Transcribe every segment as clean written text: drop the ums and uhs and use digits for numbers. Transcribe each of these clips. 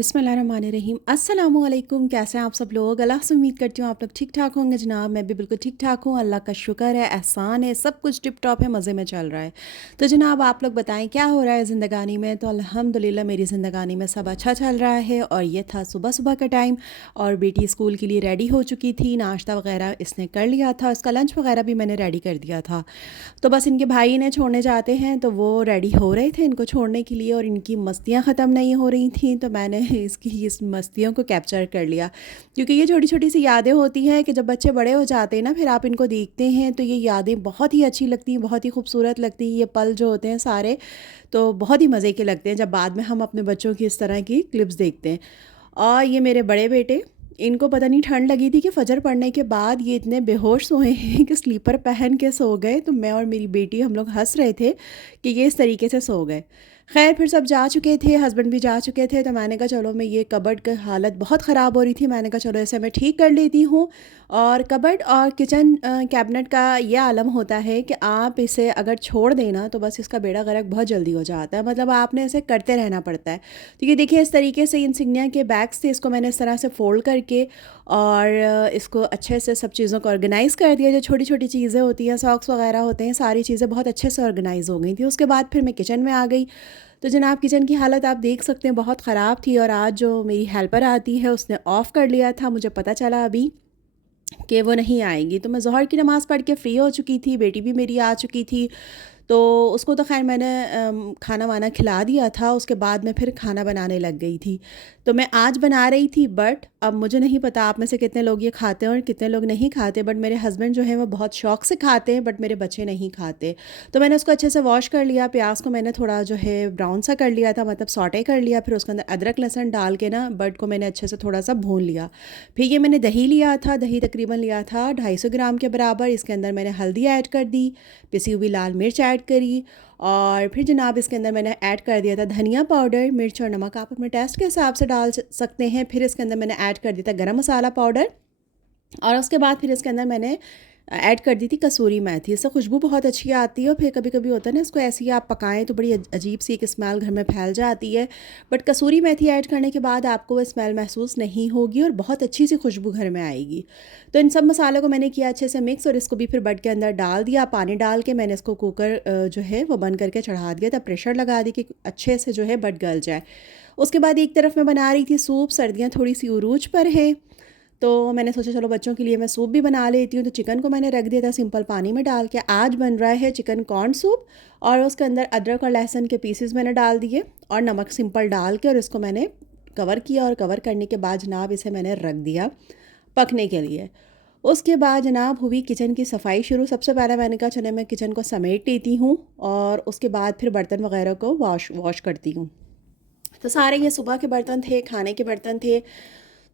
बिस्मिल्लाहिर्रहमानिर्रहीम। अस्सलामुअलैकुम। कैसे हैं आप सब लोग? अल्लाह से उम्मीद करती हूँ आप लोग ठीक ठाक होंगे जनाब। मैं भी बिल्कुल ठीक ठाक हूँ। अल्लाह का शुक्र है, एहसान है, सब कुछ टिप टॉप है, मज़े में चल रहा है। तो जनाब आप लोग बताएं क्या हो रहा है ज़िंदगानी में? तो अल्हम्दुलिल्लाह मेरी ज़िंदगानी में सब अच्छा चल रहा है। और ये था सुबह सुबह का टाइम और बेटी स्कूल के लिए रेडी हो चुकी थी, नाश्ता वगैरह इसने कर लिया था, उसका लंच वगैरह भी मैंने रेडी कर दिया था। तो बस इनके भाई इन्हें छोड़ने जाते हैं तो वो रेडी हो रहे थे इनको छोड़ने के लिए और इनकी मस्तियाँ ख़त्म नहीं हो रही थी। तो मैंने इसकी इस मस्तियों को कैप्चर कर लिया, क्योंकि ये छोटी छोटी सी यादें होती हैं कि जब बच्चे बड़े हो जाते हैं ना, फिर आप इनको देखते हैं तो ये यादें बहुत ही अच्छी लगती हैं, बहुत ही खूबसूरत लगती हैं। ये पल जो होते हैं सारे तो बहुत ही मज़े के लगते हैं जब बाद में हम अपने बच्चों की इस तरह की क्लिप्स देखते हैं। और ये मेरे बड़े बेटे, इनको पता नहीं ठंड लगी थी कि फ़जर पड़ने के बाद ये इतने बेहोश सोए हैं कि स्लीपर पहन के सो गए। तो मैं और मेरी बेटी हम लोग हंस रहे थे कि ये इस तरीके से सो गए। खैर फिर सब जा चुके थे, हस्बैंड भी जा चुके थे। तो मैंने कहा चलो, मैं ये कबर्ड की हालत बहुत ख़राब हो रही थी, मैंने कहा चलो इसे मैं ठीक कर लेती हूँ। और कबर्ड और किचन कैबिनेट का ये आलम होता है कि आप इसे अगर छोड़ देना तो बस इसका बेड़ा गर्क बहुत जल्दी हो जाता है, मतलब आपने इसे करते रहना पड़ता है। तो ये देखिए इस तरीके से इंसिग्निया के बैग्स थे, इसको मैंने इस तरह से फ़ोल्ड करके और इसको अच्छे से सब चीज़ों को ऑर्गेनाइज़ कर दिया। जो छोटी छोटी चीज़ें होती हैं, सॉक्स वगैरह होते हैं, सारी चीज़ें बहुत अच्छे से ऑर्गेनाइज़ हो गई थी। उसके बाद फिर मैं किचन में आ गई। तो जनाब किचन की हालत आप देख सकते हैं बहुत ख़राब थी। और आज जो मेरी हेल्पर आती है उसने ऑफ़ कर लिया था, मुझे पता चला अभी कि वो नहीं आएंगी। तो मैं ज़ोहर की नमाज़ पढ़ के फ़्री हो चुकी थी, बेटी भी मेरी आ चुकी थी। तो उसको तो ख़ैर मैंने खाना वाना खिला दिया था, उसके बाद मैं फिर खाना बनाने लग गई थी। तो मैं आज बना रही थी, बट अब मुझे नहीं पता आप में से कितने लोग ये खाते हैं और कितने लोग नहीं खाते। बट मेरे हस्बैंड जो है वो बहुत शौक़ से खाते हैं, बट मेरे बच्चे नहीं खाते। तो मैंने उसको अच्छे से वॉश कर लिया, प्याज को मैंने थोड़ा जो है ब्राउन सा कर लिया था, मतलब सॉटे कर लिया। फिर उसके अंदर अदरक लहसुन डाल के ना बट को मैंने अच्छे से थोड़ा सा भून लिया। फिर ये मैंने दही लिया था, दही तकरीबन लिया था 250 ग्राम के बराबर। इसके अंदर मैंने हल्दी ऐड कर दी, पिसी हुई लाल मिर्च ऐड करी और फिर जनाब इसके अंदर मैंने ऐड कर दिया था धनिया पाउडर। मिर्च और नमक आप अपने टेस्ट के हिसाब से डाल सकते हैं। फिर इसके अंदर मैंने ऐड कर दिया था गरम मसाला पाउडर और उसके बाद फिर इसके अंदर मैंने ऐड कर दी थी कसूरी मेथी। इससे खुशबू बहुत अच्छी आती है। और फिर कभी कभी होता है ना, इसको ऐसे ही आप पकाएं तो बड़ी अजीब सी एक स्मेल घर में फैल जाती है, बट कसूरी मेथी ऐड करने के बाद आपको वो स्मेल महसूस नहीं होगी और बहुत अच्छी सी खुशबू घर में आएगी। तो इन सब मसालों को मैंने किया अच्छे से मिक्स और इसको भी फिर बट के अंदर डाल दिया। पानी डाल के मैंने इसको कुकर जो है वो बंद करके चढ़ा दिया था, प्रेशर लगा दी कि अच्छे से जो है बट गल जाए। उसके बाद एक तरफ मैं बना रही थी सूप, सर्दियाँ थोड़ी सी उरूज पर है तो मैंने सोचा चलो बच्चों के लिए मैं सूप भी बना लेती हूँ। तो चिकन को मैंने रख दिया था सिंपल पानी में डाल के। आज बन रहा है चिकन कॉर्न सूप और उसके अंदर अदरक और लहसुन के पीसेस मैंने डाल दिए और नमक सिंपल डाल के और इसको मैंने कवर किया। और कवर करने के बाद जनाब इसे मैंने रख दिया पकने के लिए। उसके बाद जनाब हुई किचन की सफाई शुरू। सबसे पहले मैंने कहा चले मैं किचन को समेट लेती हूँ और उसके बाद फिर बर्तन वगैरह को वॉश करती हूँ। तो सारे ये सुबह के बर्तन थे, खाने के बर्तन थे,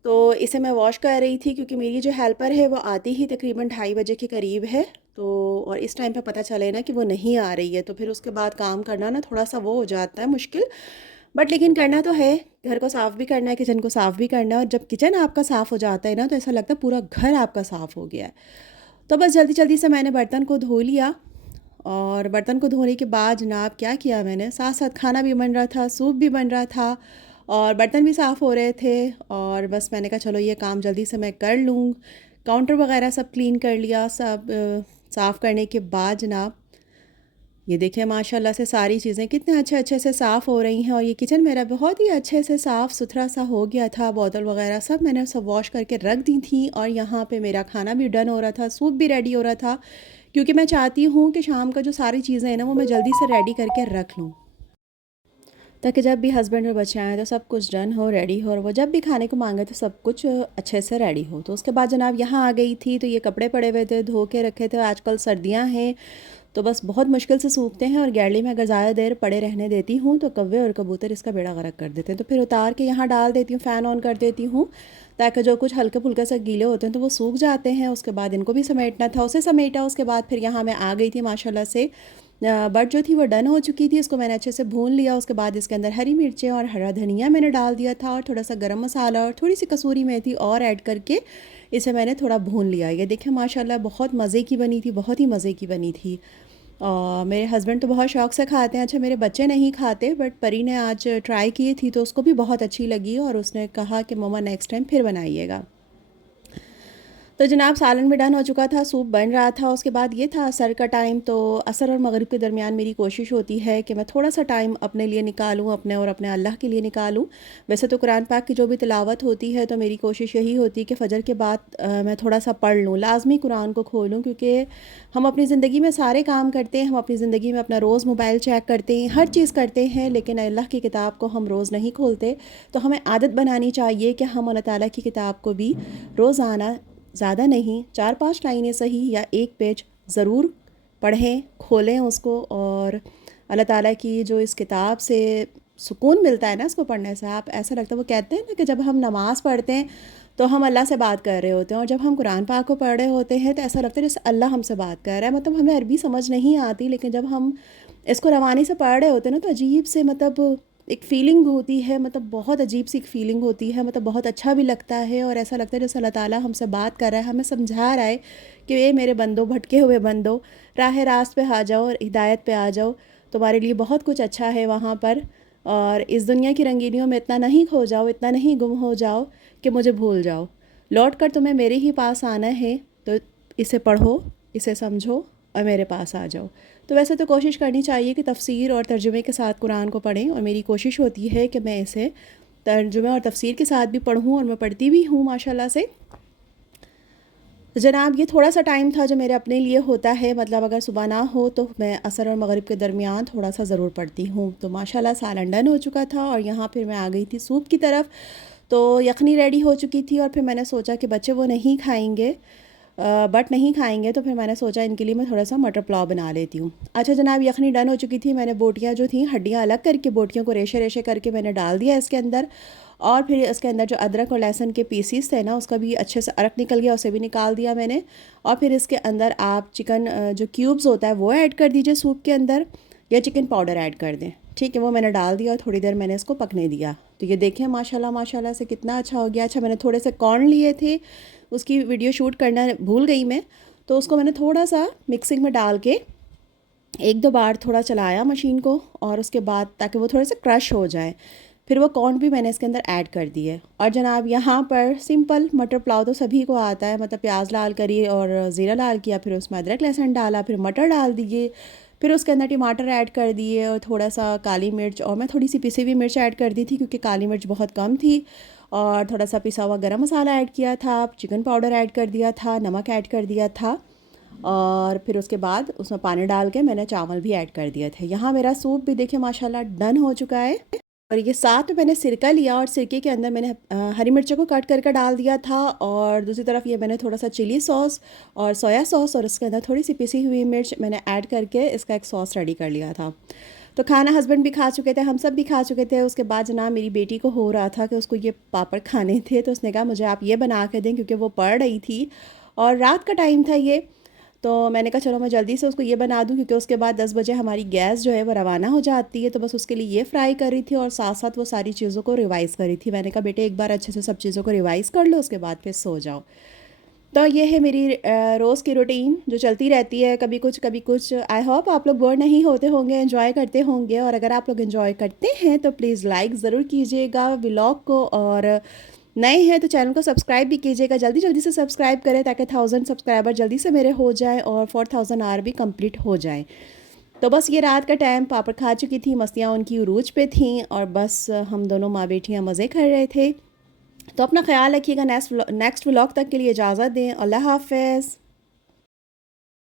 तो इसे मैं वॉश कर रही थी क्योंकि मेरी जो हेल्पर है वो आती ही तकरीबन 2:30 बजे के करीब है। तो और इस टाइम पे पता चले ना कि वो नहीं आ रही है तो फिर उसके बाद काम करना ना थोड़ा सा वो हो जाता है मुश्किल, बट लेकिन करना तो है। घर को साफ़ भी करना है, किचन को साफ़ भी करना है। और जब किचन आपका साफ़ हो जाता है ना तो ऐसा लगता है पूरा घर आपका साफ़ हो गया है। तो बस जल्दी जल्दी से मैंने बर्तन को धो लिया। और बर्तन को धोने के बाद जनाब क्या किया मैंने, साथ साथ खाना भी बन रहा था, सूप भी बन रहा था और बर्तन भी साफ़ हो रहे थे। और बस मैंने कहा चलो ये काम जल्दी से मैं कर लूँ। काउंटर वगैरह सब क्लीन कर लिया। सब साफ़ करने के बाद जनाब ये देखिए माशाल्लाह से सारी चीज़ें कितने अच्छे अच्छे से साफ़ हो रही हैं। और ये किचन मेरा बहुत ही अच्छे से साफ़ सुथरा सा हो गया था। बोतल वगैरह सब मैंने सब वॉश करके रख दी थी और यहाँ पे मेरा खाना भी डन हो रहा था, सूप भी रेडी हो रहा था, क्योंकि मैं चाहती हूँ कि शाम का जो सारी चीज़ें हैं ना वो मैं जल्दी से रेडी करके रख लूँ, ताकि जब भी हस्बैंड और बच्चे आएँ तो सब कुछ डन हो, रेडी हो, और वो जब भी खाने को मांगे तो सब कुछ अच्छे से रेडी हो। तो उसके बाद जनाब यहाँ आ गई थी तो ये कपड़े पड़े हुए थे, धो के रखे थे। आजकल सर्दियाँ हैं तो बस बहुत मुश्किल से सूखते हैं और गैलरी में अगर ज़्यादा देर पड़े रहने देती हूँ तो कौवे और कबूतर इसका बेड़ा गर्क कर देते हैं। तो फिर उतार के यहाँ डाल देती हूँ, फ़ैन ऑन कर देती हूँ ताकि जो कुछ हल्के फुल्के से गीले होते हैं तो वो सूख जाते हैं। उसके बाद इनको भी समेटना था, उसे समेटा। उसके बाद फिर यहाँ मैं आ गई थी माशाल्लाह से। बट जो थी वो डन हो चुकी थी, इसको मैंने अच्छे से भून लिया। उसके बाद इसके अंदर हरी मिर्चें और हरा धनिया मैंने डाल दिया था और थोड़ा सा गरम मसाला और थोड़ी सी कसूरी मेथी और ऐड करके इसे मैंने थोड़ा भून लिया। ये देखिए माशाल्लाह बहुत मज़े की बनी थी, बहुत ही मज़े की बनी थी। और मेरे हस्बैंड तो बहुत शौक़ से खाते हैं। अच्छा, मेरे बच्चे नहीं खाते, बट परी ने आज ट्राई की थी तो उसको भी बहुत अच्छी लगी और उसने कहा कि मम्मा नेक्स्ट टाइम फिर बनाइएगा। तो जनाब सालन भी डन हो चुका था, सूप बन रहा था। उसके बाद ये था असर का टाइम, तो असर और मगरिब के दरमियान मेरी कोशिश होती है कि मैं थोड़ा सा टाइम अपने लिए निकालूं, अपने और अपने अल्लाह के लिए निकालूं। वैसे तो कुरान पाक की जो भी तिलावत होती है तो मेरी कोशिश यही होती है कि फ़जर के बाद मैं थोड़ा सा पढ़ लूँ, लाजमी कुरान को खोलूँ, क्योंकि हम अपनी ज़िंदगी में सारे काम करते हैं, हम अपनी ज़िंदगी में अपना रोज़ मोबाइल चेक करते हैं, हर चीज़ करते हैं, लेकिन अल्लाह की किताब को हम रोज़ नहीं खोलते। तो हमें आदत बनानी चाहिए कि हम अल्लाह ताला की किताब को भी रोज़ाना, ज़्यादा नहीं, 4-5 लाइनें सही या एक पेज ज़रूर पढ़ें, खोलें उसको। और अल्लाह ताला की जो इस किताब से सुकून मिलता है ना इसको पढ़ने से, आप ऐसा लगता है, वो कहते हैं ना कि जब हम नमाज़ पढ़ते हैं तो हम अल्लाह से बात कर रहे होते हैं, और जब हम कुरान पाक को पढ़ रहे होते हैं तो ऐसा लगता है जैसे अल्लाह हमसे बात कर रहा है। मतलब हमें अरबी समझ नहीं आती, लेकिन जब हम इसको रवानी से पढ़ रहे होते हैं ना तो अजीब से, मतलब एक फ़ीलिंग होती है, मतलब बहुत अजीब सी एक फ़ीलिंग होती है, मतलब बहुत अच्छा भी लगता है और ऐसा लगता है जैसे अल्लाह ताला हमसे बात कर रहा है, हमें समझा रहा है कि ये मेरे बंदो, भटके हुए बंदो, राह रास्त पे आ जाओ और हिदायत पे आ जाओ। तुम्हारे लिए बहुत कुछ अच्छा है वहाँ पर, और इस दुनिया की रंगीनियों में इतना नहीं खो जाओ, इतना नहीं गुम हो जाओ कि मुझे भूल जाओ। लौट कर तुम्हें मेरे ही पास आना है, तो इसे पढ़ो, इसे समझो और मेरे पास आ जाओ। तो वैसे तो कोशिश करनी चाहिए कि तफसीर और तर्जुमे के साथ कुरान को पढ़ें, और मेरी कोशिश होती है कि मैं इसे तर्जुमे और तफसीर के साथ भी पढ़ूँ, और मैं पढ़ती भी हूँ माशाल्लाह से। तो जनाब ये थोड़ा सा टाइम था जो मेरे अपने लिए होता है, मतलब अगर सुबह ना हो तो मैं असर और मगरिब के दरमियान थोड़ा सा ज़रूर पढ़ती हूँ। तो माशाल्लाह सालन डन हो चुका था और यहाँ फिर मैं आ गई थी सूप की तरफ। तो यखनी रेडी हो चुकी थी और फिर मैंने सोचा कि बच्चे वो नहीं खाएंगे, बट नहीं खाएंगे, तो फिर मैंने सोचा इनके लिए मैं थोड़ा सा मटर पुलाव बना लेती हूँ। अच्छा जनाब, यखनी डन हो चुकी थी। मैंने बोटियाँ जो थी, हड्डियाँ अलग करके, बोटियों को रेशे रेशे करके मैंने डाल दिया इसके अंदर, और फिर इसके अंदर जो अदरक और लहसुन के पीसीस थे ना, उसका भी अच्छे से अरक निकल गया, उसे भी निकाल दिया मैंने। और फिर इसके अंदर आप चिकन जो क्यूब्स होता है वो ऐड कर दीजिए सूप के अंदर, या चिकन पाउडर ऐड कर दें, ठीक है। वो मैंने डाल दिया और थोड़ी देर मैंने इसको पकने दिया। तो ये देखें माशाल्लाह माशाल्लाह से कितना अच्छा हो गया। अच्छा, मैंने थोड़े से कॉर्न लिए थे, उसकी वीडियो शूट करना भूल गई मैं, तो उसको मैंने थोड़ा सा मिक्सिंग में डाल के एक दो बार थोड़ा चलाया मशीन को, और उसके बाद ताकि वो थोड़े से क्रश हो जाए, फिर वो कॉर्न भी मैंने इसके अंदर ऐड कर दिए। और जनाब यहाँ पर सिंपल मटर पुलाव तो सभी को आता है, मतलब प्याज लाल करी और ज़ीरा लाल किया, फिर उसमें अदरक लहसुन डाला, फिर मटर डाल दिए, फिर उसके अंदर टमाटर ऐड कर दिए और थोड़ा सा काली मिर्च, और मैं थोड़ी सी पिसी हुई मिर्च ऐड कर दी थी क्योंकि काली मिर्च बहुत कम थी, और थोड़ा सा पिसा हुआ गरम मसाला ऐड किया था, चिकन पाउडर ऐड कर दिया था, नमक ऐड कर दिया था, और फिर उसके बाद उसमें पानी डाल के मैंने चावल भी ऐड कर दिए थे। यहाँ मेरा सूप भी देखिए माशाल्लाह डन हो चुका है। और ये साथ में मैंने सिरका लिया, और सिरके के अंदर मैंने हरी मिर्चों को कट करके डाल दिया था, और दूसरी तरफ ये मैंने थोड़ा सा चिली सॉस और सोया सॉस, और उसके अंदर थोड़ी सी पिसी हुई मिर्च मैंने ऐड करके इसका एक सॉस रेडी कर लिया था। तो खाना हस्बैंड भी खा चुके थे, हम सब भी खा चुके थे। उसके बाद जनाब मेरी बेटी को हो रहा था कि उसको ये पापड़ खाने थे, तो उसने कहा मुझे आप ये बना के दें, क्योंकि वो पढ़ रही थी और रात का टाइम था ये। तो मैंने कहा चलो मैं जल्दी से उसको ये बना दूँ, क्योंकि उसके बाद 10 बजे हमारी गैस जो है वो रवाना हो जाती है। तो बस उसके लिए ये फ्राई कर रही थी और साथ साथ वो सारी चीज़ों को रिवाइज़ कर रही थी। मैंने कहा बेटे एक बार अच्छे से सब चीज़ों को रिवाइज़ कर लो, उसके बाद फिर सो जाओ। तो ये है मेरी रोज़ की रूटीन जो चलती रहती है, कभी कुछ कभी कुछ। आई होप आप लोग बोर नहीं होते होंगे, एंजॉय करते होंगे, और अगर आप लोग एंजॉय करते हैं तो प्लीज़ लाइक ज़रूर कीजिएगा व्लॉग को, और नए हैं तो चैनल को सब्सक्राइब भी कीजिएगा। जल्दी जल्दी से सब्सक्राइब करें ताकि 1000 सब्सक्राइबर जल्दी से मेरे हो जाएं और 4000 आवर भी कंप्लीट हो जाएं। तो बस ये रात का टाइम, पापड़ खा चुकी थी, मस्तियाँ उनकी उरूज पे थीं, और बस हम दोनों माँ बेटियाँ मज़े कर रहे थे। तो अपना ख्याल रखिएगा। नेक्स्ट व्लॉग तक के लिए इजाज़त दें। अल्लाह हाफ़िज़।